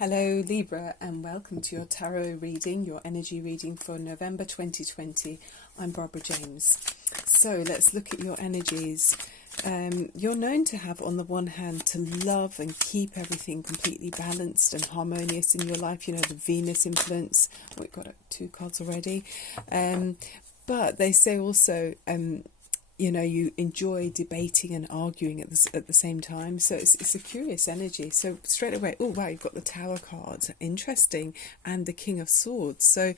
Hello Libra, and welcome to your tarot reading, your energy reading for November 2020. I'm Barbara James. So let's look at your energies. You're known to have, on the one hand, to love and keep everything completely balanced and harmonious in your life. You know, the Venus influence. Oh, we've got 2 cards already. But they say also, you know, you enjoy debating and arguing at the same time. So it's a curious energy. So straight away, oh wow, you've got the Tower card, interesting, and the King of Swords. So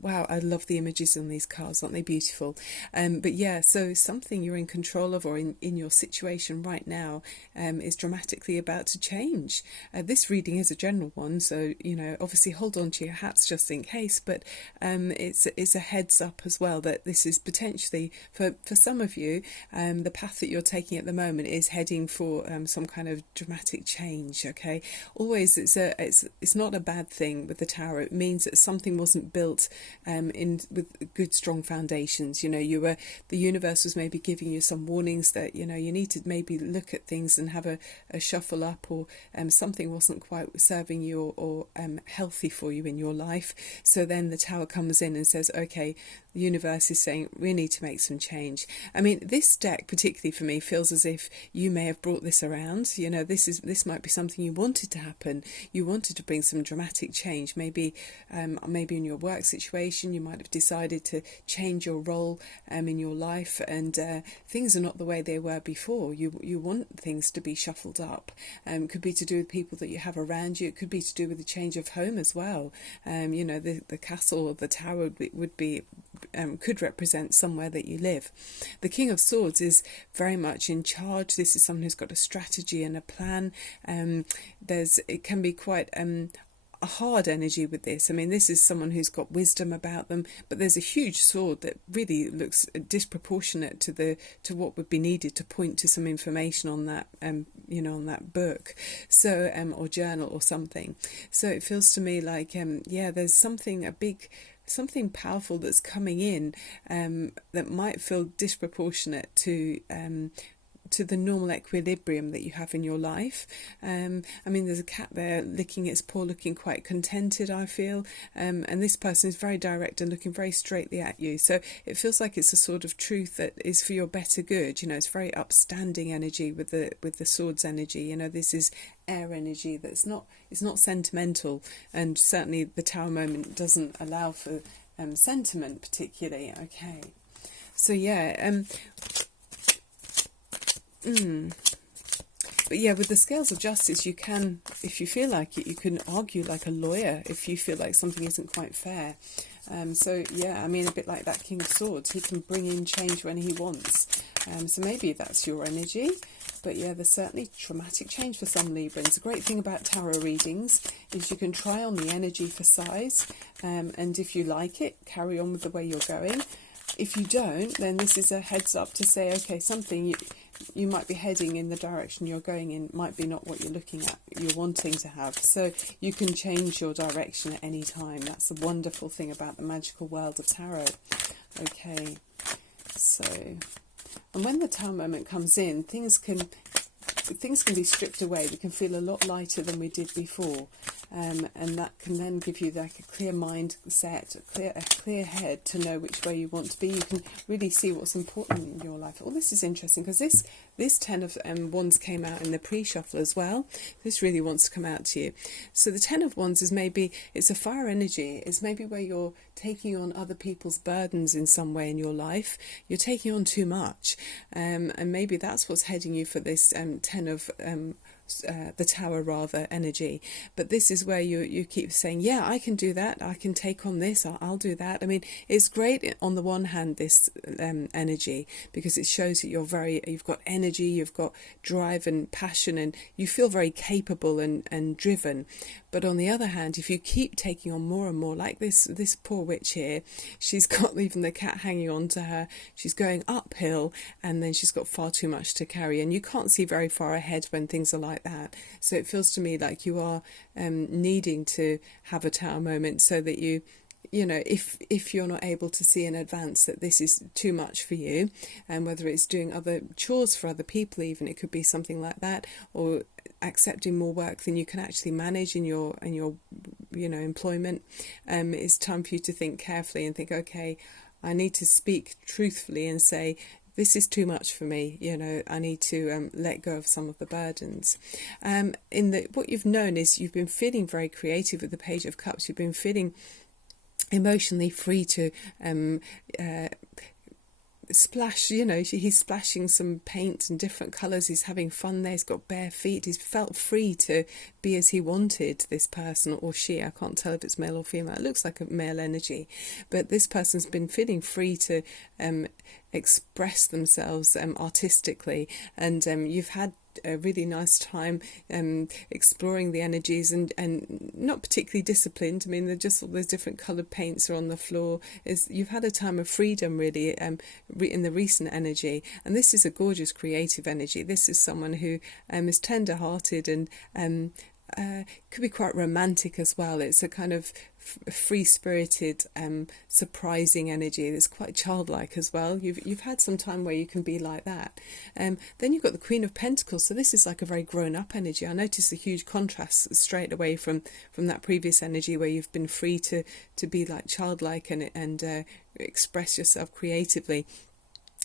wow, I love the images on these cards, aren't they beautiful? But yeah, so something you're in control of, or in your situation right now, is dramatically about to change. This reading is a general one, so you know, obviously hold on to your hats just in case. But it's a heads up as well that this is potentially for some of you. The path that you're taking at the moment is heading for some kind of dramatic change. Okay, always it's not a bad thing with the Tower. It means that something wasn't built with good strong foundations. You know, the universe was maybe giving you some warnings that you know you need to maybe look at things and have a shuffle up, or something wasn't quite serving you or healthy for you in your life. So then the Tower comes in and says, okay, the universe is saying we need to make some change. I mean, this deck particularly for me feels as if you may have brought this around. You know, this might be something you wanted to happen. You wanted to bring some dramatic change. Maybe in your work situation you might have decided to change your role in your life, and things are not the way they were before. You want things to be shuffled up. Could be to do with people that you have around you. It could be to do with the change of home as well. You know, the castle or the tower would be could represent somewhere that you live. The King of Swords is very much in charge. This is someone who's got a strategy and a plan. It can be quite a hard energy with this. I mean, this is someone who's got wisdom about them, but there's a huge sword that really looks disproportionate to what would be needed to point to some information on that you know, on that book, so or journal or something. So it feels to me like yeah, there's something powerful that's coming in that might feel disproportionate to the normal equilibrium that you have in your life. I mean, there's a cat there licking its paw, looking quite contented, I feel, and this person is very direct and looking very straightly at you. So it feels like it's a sort of truth that is for your better good. You know, it's very upstanding energy with the swords energy. You know, this is air energy it's not sentimental, and certainly the Tower moment doesn't allow for sentiment particularly. Okay, so yeah, but yeah, with the scales of justice, you can, if you feel like it, you can argue like a lawyer if you feel like something isn't quite fair. So yeah, I mean, a bit like that King of Swords, he can bring in change when he wants. So maybe that's your energy. But yeah, there's certainly traumatic change for some Librans. The great thing about tarot readings is you can try on the energy for size, and if you like it, carry on with the way you're going. If you don't, then this is a heads up to say, okay, something you might be heading in the direction you're going in might be not what you're looking at, you're wanting to have. So you can change your direction at any time. That's the wonderful thing about the magical world of tarot. Okay, so, and when the Tower moment comes in, things can be stripped away. We can feel a lot lighter than we did before, and that can then give you like a clear mindset, a clear head to know which way you want to be. You can really see what's important in your life. Oh, this is interesting, because this 10 of Wands came out in the pre-shuffle as well. This really wants to come out to you. So the 10 of Wands is maybe, it's a fire energy. It's maybe where you're taking on other people's burdens in some way in your life. You're taking on too much, and maybe that's what's heading you for this 10 of the Tower rather energy. But this is where you keep saying, yeah, I can do that, I can take on this, I'll do that. I mean, it's great on the one hand, this energy, because it shows that you've got energy, you've got drive and passion, and you feel very capable and driven. But on the other hand, if you keep taking on more and more, like this poor witch here, she's got even the cat hanging on to her, she's going uphill, and then she's got far too much to carry, and you can't see very far ahead when things are like that. So it feels to me like you are needing to have a Tower moment so that you if you're not able to see in advance that this is too much for you, and whether it's doing other chores for other people, even it could be something like that, or accepting more work than you can actually manage in your employment, it's time for you to think carefully and think, okay, I need to speak truthfully and say, this is too much for me, I need to let go of some of the burdens. What you've known is you've been feeling very creative with the Page of Cups. You've been feeling emotionally free to splash, he's splashing some paint and different colours. He's having fun there. He's got bare feet. He's felt free to be as he wanted, this person, or she. I can't tell if it's male or female. It looks like a male energy. But this person's been feeling free to express themselves artistically. And you've had a really nice time exploring the energies, and not particularly disciplined. I mean, they're just all those different coloured paints are on the floor. You've had a time of freedom, really, in the recent energy. And this is a gorgeous creative energy. This is someone who is tender-hearted and could be quite romantic as well. It's a kind of free-spirited, surprising energy that's quite childlike as well. You've had some time where you can be like that. Then you've got the Queen of Pentacles, so this is like a very grown-up energy. I noticed a huge contrast straight away from that previous energy where you've been free to be like childlike and express yourself creatively.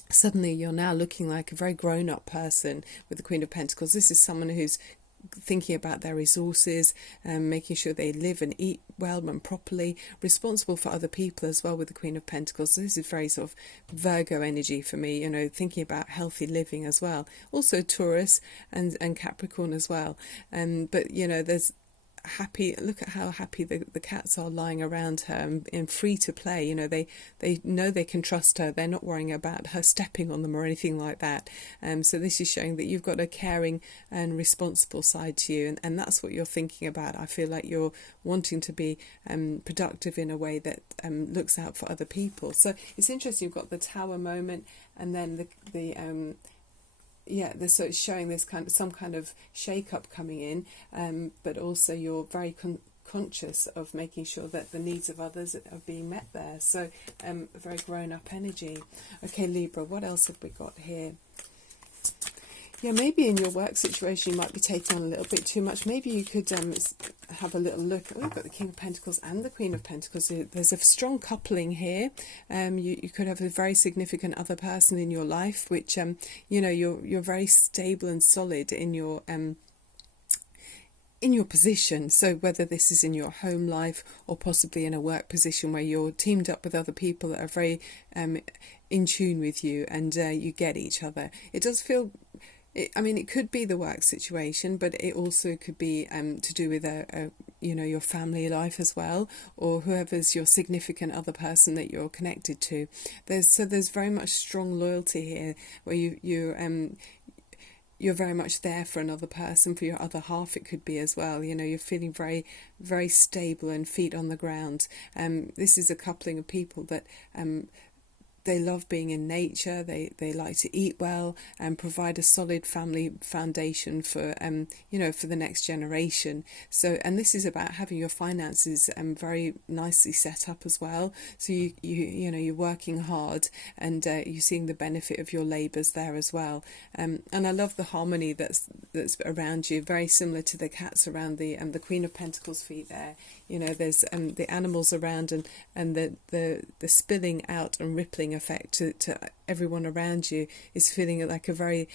Suddenly you're now looking like a very grown-up person with the Queen of Pentacles. This is someone who's thinking about their resources, making sure they live and eat well and properly, responsible for other people as well with the Queen of Pentacles. So this is very sort of Virgo energy for me, thinking about healthy living as well. Also Taurus and Capricorn as well. But there's happy, look at how happy the cats are lying around her and free to play. They know they can trust her. They're not worrying about her stepping on them or anything like that. So this is showing that you've got a caring and responsible side to you, and that's what you're thinking about. I feel like you're wanting to be productive in a way that looks out for other people. So it's interesting, you've got the Tower moment, and then so it's showing this some kind of shake-up coming in, but also you're very conscious of making sure that the needs of others are being met there. So a very grown-up energy. Okay, Libra, what else have we got here? Yeah, maybe in your work situation you might be taking on a little bit too much. Maybe you could have a little look. Oh, you've got the King of Pentacles and the Queen of Pentacles. There's a strong coupling here. You could have a very significant other person in your life, which you're very stable and solid in your position. So whether this is in your home life or possibly in a work position where you're teamed up with other people that are very in tune with you, and you get each other. It does feel... it could be the work situation, but it also could be to do with your family life as well, or whoever's your significant other person that you're connected to. There's very much strong loyalty here, where you're very much there for another person, for your other half it could be as well. You're feeling very, very stable and feet on the ground. This is a coupling of people that they love being in nature. They like to eat well and provide a solid family foundation for for the next generation. So, and this is about having your finances very nicely set up as well. So you're working hard, and you're seeing the benefit of your labours there as well. And I love the harmony that's around you, very similar to the cats around the Queen of Pentacles feet there. There's the animals around, and the spilling out and rippling effect to everyone around you is feeling like a very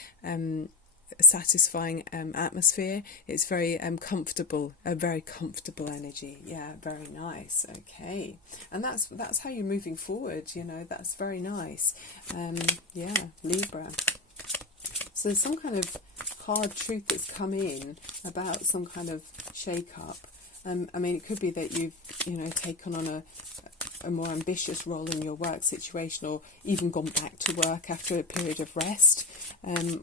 satisfying atmosphere. It's very comfortable, a very comfortable energy. Yeah, very nice. Okay, and that's how you're moving forward. That's very nice. Yeah, Libra. So there's some kind of hard truth that's come in about some kind of shake-up. It could be that you've, taken on a more ambitious role in your work situation, or even gone back to work after a period of rest,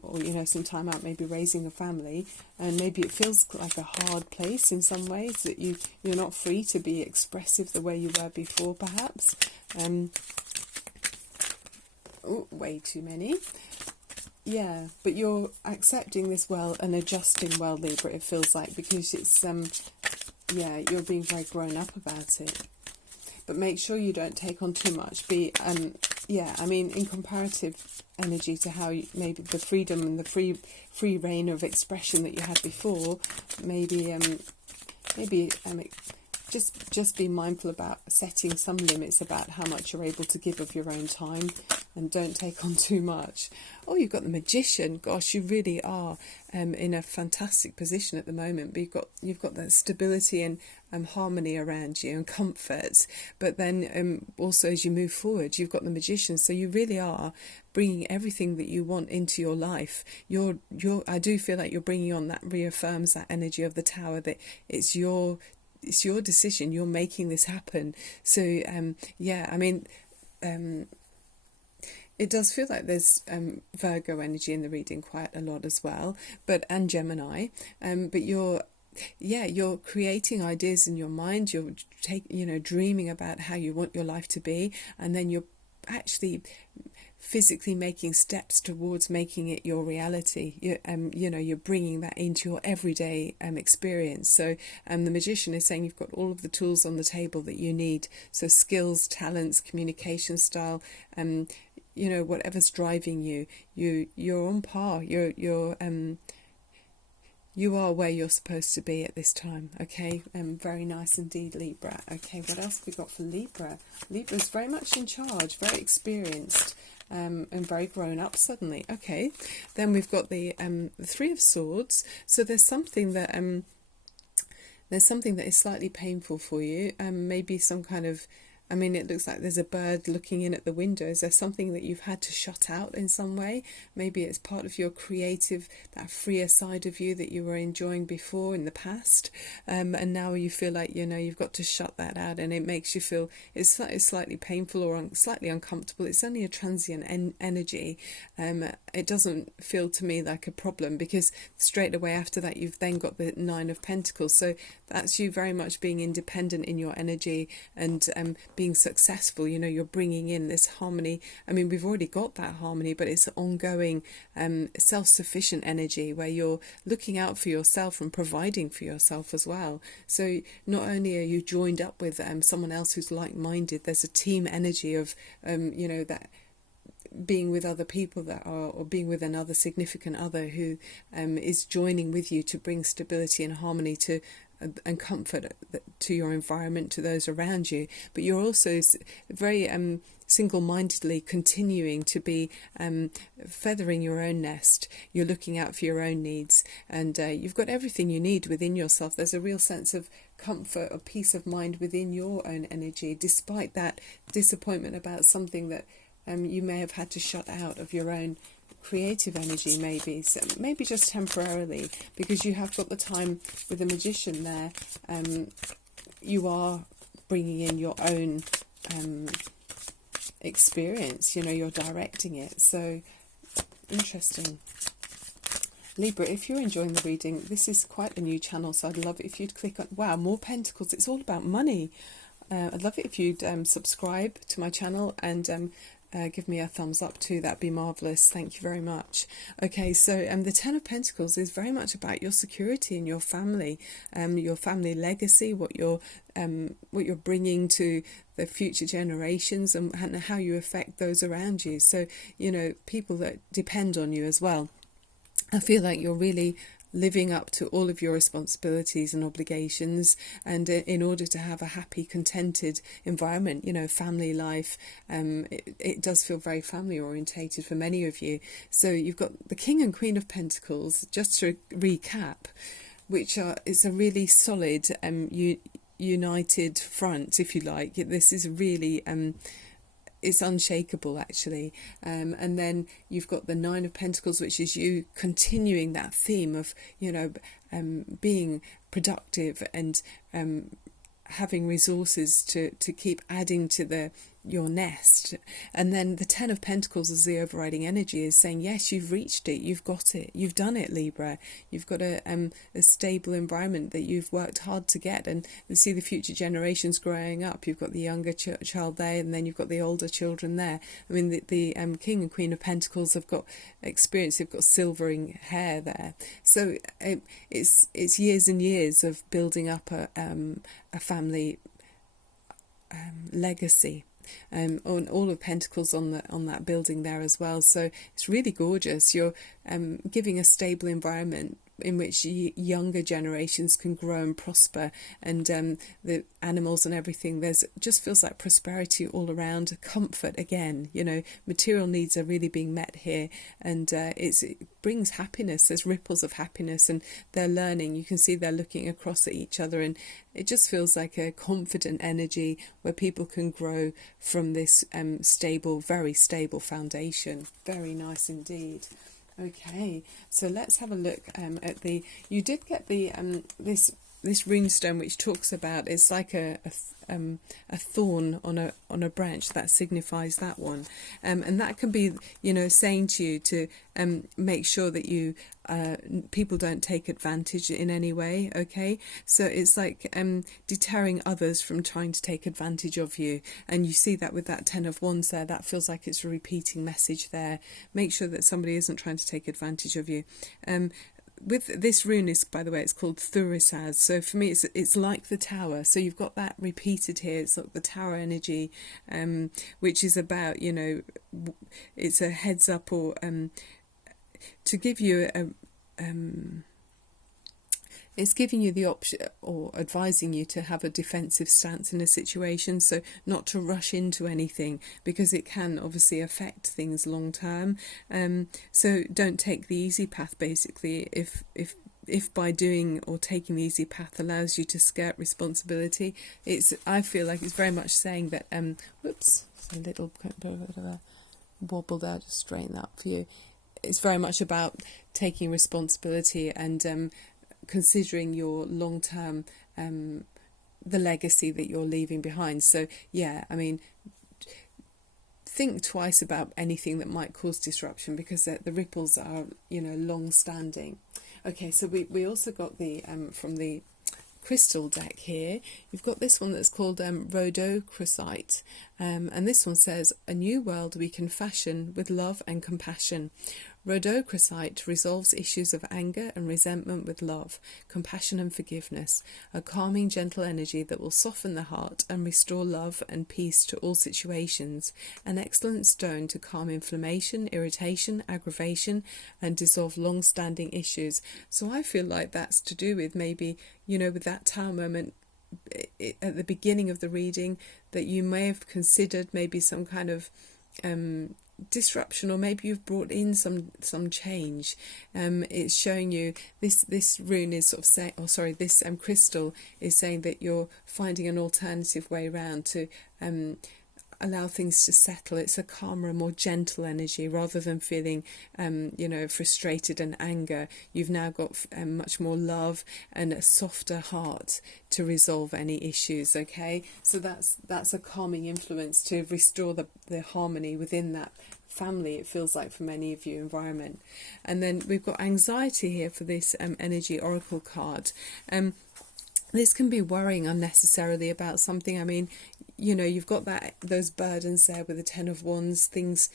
or, some time out, maybe raising a family, and maybe it feels like a hard place in some ways, that you're not free to be expressive the way you were before, perhaps. Way too many. Yeah, but you're accepting this well and adjusting well, Libra, it feels like, because it's... you're being very grown up about it. but make sure you don't take on too much. Yeah, I mean, in comparative energy to how maybe the freedom and the free reign of expression that you had before, maybe just be mindful about setting some limits about how much you're able to give of your own time, and don't take on too much. Oh, you've got the Magician. Gosh, you really are in a fantastic position at the moment. But you've got that stability and harmony around you and comfort. But then also as you move forward, you've got the Magician. So you really are bringing everything that you want into your life. I do feel like you're bringing on that, reaffirms that energy of the Tower, that it's your decision. You're making this happen. So yeah, I mean, it does feel like there's Virgo energy in the reading quite a lot as well, and Gemini. But you're creating ideas in your mind. You're dreaming about how you want your life to be, and then you're actually physically making steps towards making it your reality. You're bringing that into your everyday experience. So the Magician is saying you've got all of the tools on the table that you need. So skills, talents, communication style, whatever's driving you're on par. You are where you're supposed to be at this time. Okay, very nice indeed, Libra. Okay, what else have we got for Libra? Libra's very much in charge, very experienced, and very grown up suddenly. Okay, then we've got the Three of Swords. So there's something that is slightly painful for you. Maybe some kind of, I mean, it looks like there's a bird looking in at the window. Is there something that you've had to shut out in some way? Maybe it's part of your creative, that freer side of you that you were enjoying before in the past. And now you feel like, you've got to shut that out, and it makes you feel it's slightly painful or slightly uncomfortable. It's only a transient energy. It doesn't feel to me like a problem, because straight away after that, you've then got the Nine of Pentacles. So that's you very much being independent in your energy and being successful. You're bringing in this harmony. I mean, we've already got that harmony, but it's ongoing self-sufficient energy where you're looking out for yourself and providing for yourself as well. So not only are you joined up with someone else who's like-minded, there's a team energy of that being with other people that are, or being with another significant other who is joining with you to bring stability and harmony to and comfort to your environment, to those around you. But you're also very single-mindedly continuing to be feathering your own nest. You're looking out for your own needs, and you've got everything you need within yourself. There's a real sense of comfort or peace of mind within your own energy, despite that disappointment about something that you may have had to shut out of your own creative energy, maybe. So maybe just temporarily, because you have got the time with the Magician there. You are bringing in your own experience, you're directing it. So interesting. Libra, if you're enjoying the reading, this is quite a new channel, so I'd love it if you'd click on, wow, more Pentacles. It's all about money. I'd love it if you'd subscribe to my channel and give me a thumbs up too. That'd be marvellous. Thank you very much. Okay, so the Ten of Pentacles is very much about your security and your family legacy, what you're bringing to the future generations, and how you affect those around you. So, people that depend on you as well. I feel like you're really living up to all of your responsibilities and obligations, and in order to have a happy, contented environment, family life, it does feel very family orientated for many of you. So you've got the King and Queen of Pentacles, just to recap, which is a really solid united front, if you like. This is really it's unshakable, actually. And then you've got the Nine of Pentacles, which is you continuing that theme of, being productive and having resources to keep adding to your nest. And then the Ten of Pentacles as the overriding energy is saying, yes, you've reached it, you've got it, you've done it, Libra. You've got a stable environment that you've worked hard to get, and see the future generations growing up. You've got the younger child there, and then you've got the older children there. I mean, the King and Queen of Pentacles have got experience, they've got silvering hair there. So it's years and years of building up a family legacy. On all of Pentacles on that building there as well. So it's really gorgeous. You're giving a stable environment in which younger generations can grow and prosper, and the animals and everything. There's just feels like prosperity all around, comfort again. Material needs are really being met here, and it brings happiness. There's ripples of happiness, and they're learning. You can see they're looking across at each other, and it just feels like a confident energy where people can grow from this stable, very stable foundation. Very nice indeed. Okay, so let's have a look at the. You did get the this runestone, which talks about, it's like a thorn on a branch that signifies that one, and that can be saying to you to make sure that you people don't take advantage in any way. Okay, so it's like deterring others from trying to take advantage of you, and you see that with that 10 of Wands there. That feels like it's a repeating message there. Make sure that somebody isn't trying to take advantage of you. With this rune, is, by the way, it's called Thurisaz. So for me, it's like the tower. So you've got that repeated here. It's like the tower energy, which is about, it's a heads up, or to give you it's giving you the option, or advising you to have a defensive stance in a situation, so not to rush into anything, because it can obviously affect things long term. So don't take the easy path, basically. If by doing or taking the easy path allows you to skirt responsibility, I feel like it's very much saying that whoops, a little bit of a wobble there, just straighten that up for you. It's very much about taking responsibility and considering your long-term, the legacy that you're leaving behind. So yeah, I mean, think twice about anything that might cause disruption, because the ripples are, long-standing. Okay, so we also got the from the crystal deck here, you've got this one that's called Rhodochrosite, and this one says, a new world we can fashion with love and compassion. Rhodochrosite resolves issues of anger and resentment with love, compassion and forgiveness, a calming, gentle energy that will soften the heart and restore love and peace to all situations. An excellent stone to calm inflammation, irritation, aggravation, and dissolve long-standing issues. So I feel like that's to do with maybe, with that tower moment at the beginning of the reading, that you may have considered maybe some kind of disruption, or maybe you've brought in some change. It's showing you this rune is sort of saying, this crystal is saying that you're finding an alternative way around to allow things to settle. It's a calmer, more gentle energy, rather than feeling frustrated and anger. You've now got much more love and a softer heart to resolve any issues. Okay, so that's a calming influence to restore the harmony within that family, it feels like, for many of you, environment. And then we've got anxiety here for this energy oracle card. This can be worrying unnecessarily about something. I mean, you've got those burdens there with the 10 of Wands, things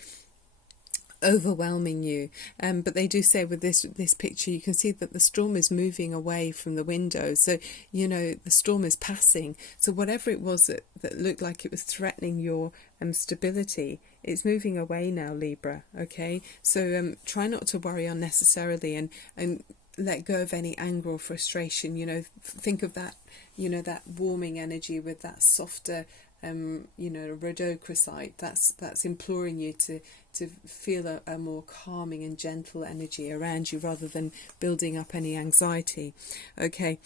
overwhelming you, but they do say with this picture, you can see that the storm is moving away from the window. So the storm is passing. So whatever it was that looked like it was threatening your stability, it's moving away now, Libra. Okay, so try not to worry unnecessarily, and let go of any anger or frustration. Think of that, that warming energy with that softer Rhodochrosite. That's imploring you to feel a more calming and gentle energy around you, rather than building up any anxiety. Okay.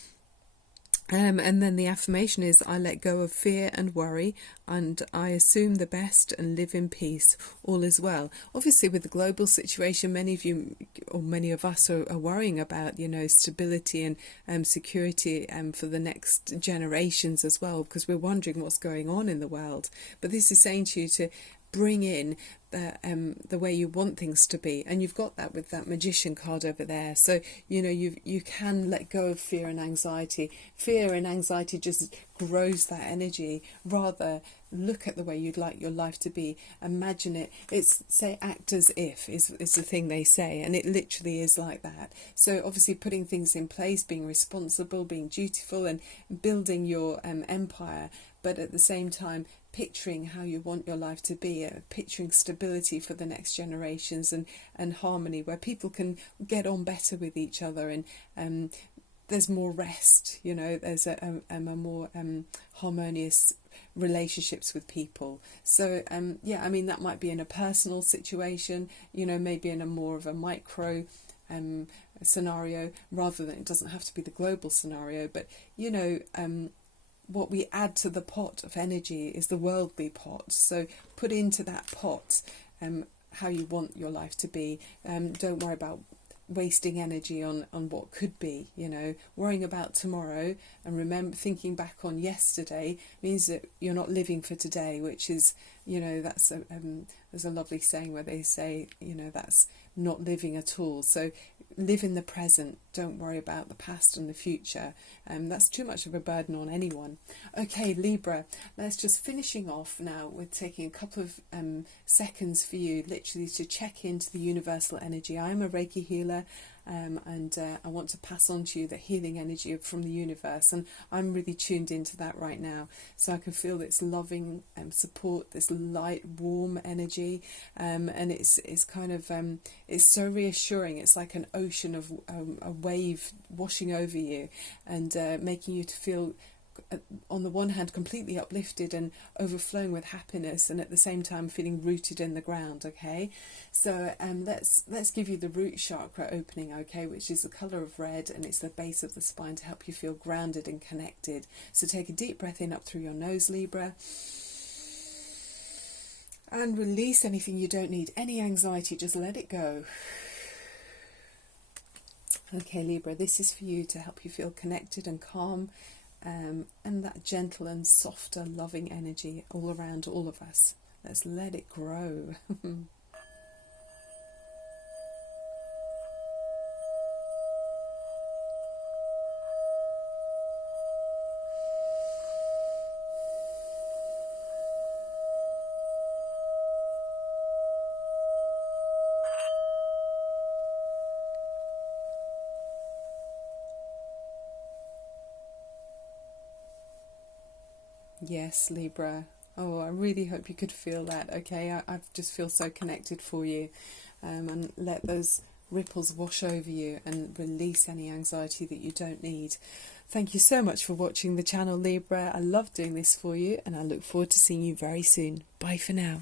And then the affirmation is, I let go of fear and worry, and I assume the best and live in peace. All is well. Obviously, with the global situation, many of you, or many of us, are worrying about, stability and security for the next generations as well, because we're wondering what's going on in the world. But this is saying to you to bring in the way you want things to be. And you've got that with that Magician card over there. So, you know, you can let go of fear and anxiety. Fear and anxiety just grows that energy. Rather, look at the way you'd like your life to be. Imagine it. It's, say, act as if is the thing they say. And it literally is like that. So obviously putting things in place, being responsible, being dutiful, and building your empire. But at the same time, picturing how you want your life to be, picturing stability for the next generations, and harmony, where people can get on better with each other, and there's more rest, you know, there's a more harmonious relationships with people. So yeah, I mean, that might be in a personal situation, you know, maybe in a more of a micro scenario, rather than, it doesn't have to be the global scenario, but you know, what we add to the pot of energy is the worldly pot. So put into that pot how you want your life to be. Don't worry about wasting energy on what could be, you know. Worrying about tomorrow and remember thinking back on yesterday means that you're not living for today, which is, you know, that's there's a lovely saying where they say, you know, that's not living at all. So live in the present, don't worry about the past and the future. That's too much of a burden on anyone. Okay, Libra, let's just finishing off now with taking a couple of seconds for you literally to check into the universal energy. I'm a Reiki healer, and I want to pass on to you the healing energy from the universe, and I'm really tuned into that right now, so I can feel this loving support, this light warm energy, and it's kind of it's so reassuring. It's like an ocean of a wave washing over you, and making you to feel, on the one hand, completely uplifted and overflowing with happiness, and at the same time feeling rooted in the ground. Okay, so let's give you the root chakra opening, okay, which is the colour of red, and it's the base of the spine to help you feel grounded and connected. So take a deep breath in up through your nose, Libra, and release anything you don't need, any anxiety, just let it go. Okay, Libra, this is for you to help you feel connected and calm, and that gentle and softer, loving energy all around all of us. Let's let it grow. Yes, Libra. Oh, I really hope you could feel that, okay? I just feel so connected for you. And let those ripples wash over you and release any anxiety that you don't need. Thank you so much for watching the channel, Libra. I love doing this for you, and I look forward to seeing you very soon. Bye for now.